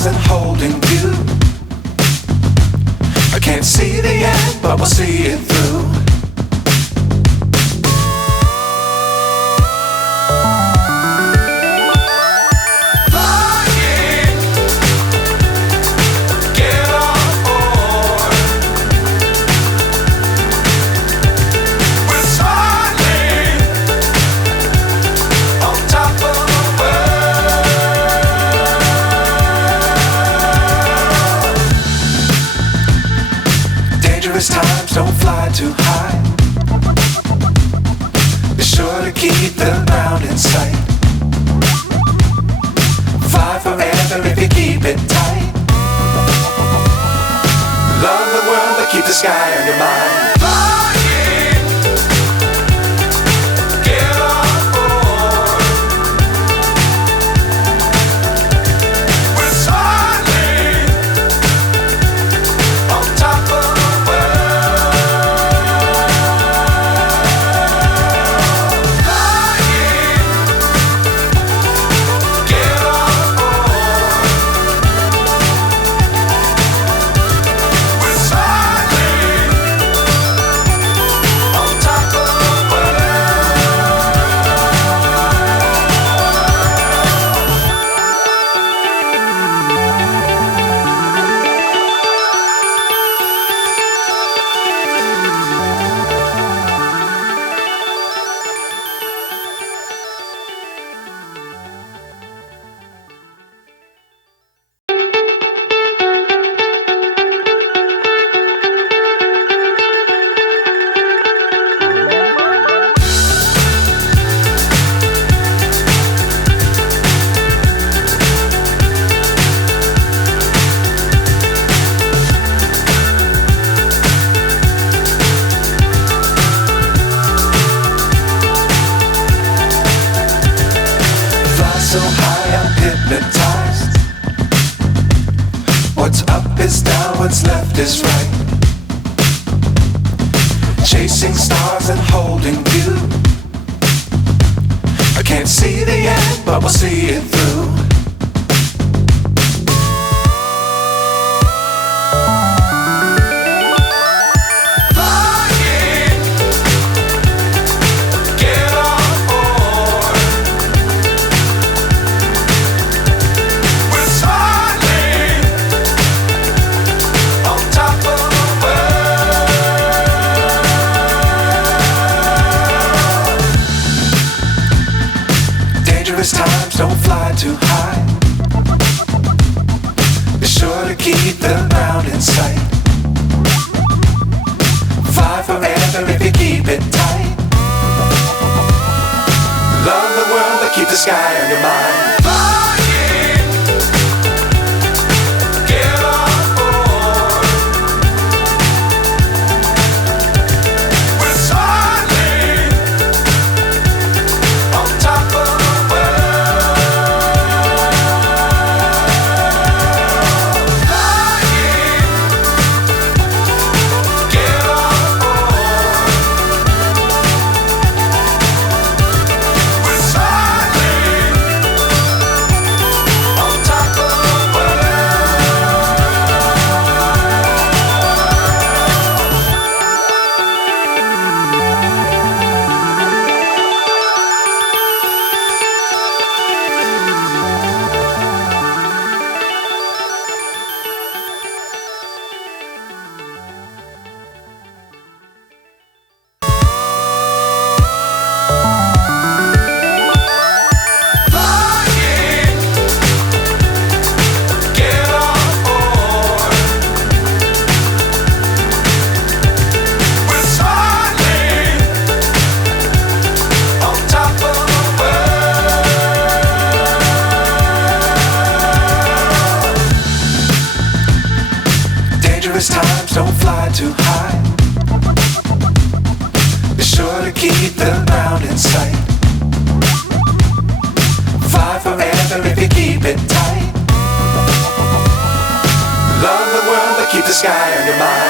stars and holding you. I can't see the end, but we'll see it through. Times don't fly too high. Be sure to keep the ground in sight. Fly forever if you keep it tight. Love the world but keep the sky on your mind. So high I'm hypnotized. What's up is down, what's left is right. Chasing stars and holding you. I can't see the end, but we'll see it through. Times don't fly too high. Be sure to keep the ground in sight. Fly forever if you keep it tight. Love the world but keep the sky on your mind. Times don't fly too high. Be sure to keep the ground in sight. Fly forever if you keep it tight. Love the world but keep the sky on your mind.